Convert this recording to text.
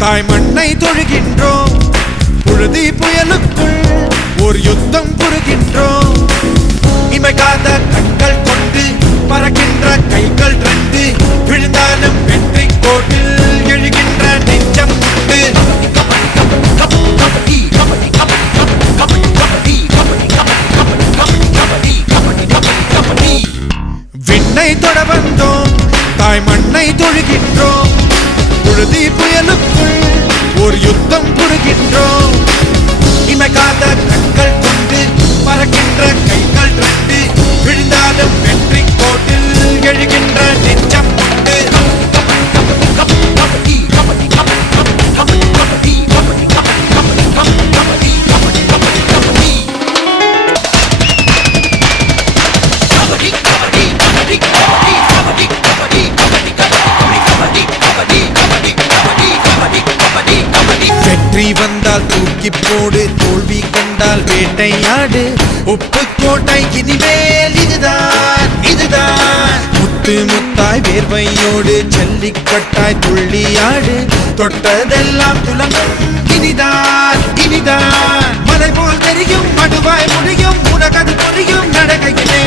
தாய் மண்ணை தொழுகின்றோம், புழுதி புயலுக்குள் ஒரு யுத்தம் புரிகின்றோம். இமைக்காத கண்கள் கொண்டு பறக்கின்ற கைகள் ரெண்டு, விழுந்தாலும் வெற்றி கோட்டில் எழுகின்ற நெஞ்சம் உண்டு. விண்ணை தொட வந்தோம், தாய் மண்ணை தொழுகின்றோம், புழுதி புயலுக்குள் ஒரு யுத்தம் புரிகின்றோம். இமைக்காத கண்கள் கொண்டு பறக்கின்ற கைகள் ரெண்டு, விழுந்தாலும் வெற்றி கோட்டில் எழுகின்ற நெஞ்சம் உண்டு. வெற்றி வந்தால் தூக்கி போடு, தோல்வி கண்டால் வேட்டையாடு. உப்பு கோட்டை இனிமேல் இதுதான் இதுதான். முத்து முத்தாய் வேர்வையோடு ஜல்லிக்கட்டாய் துள்ளியாடு. தொட்டதெல்லாம் துலங்கும் இனிதான் இனிதான். மலை போல் தெரியும், மடுவாய் முடியும், உனகது புரியும் நடக்கையிலே.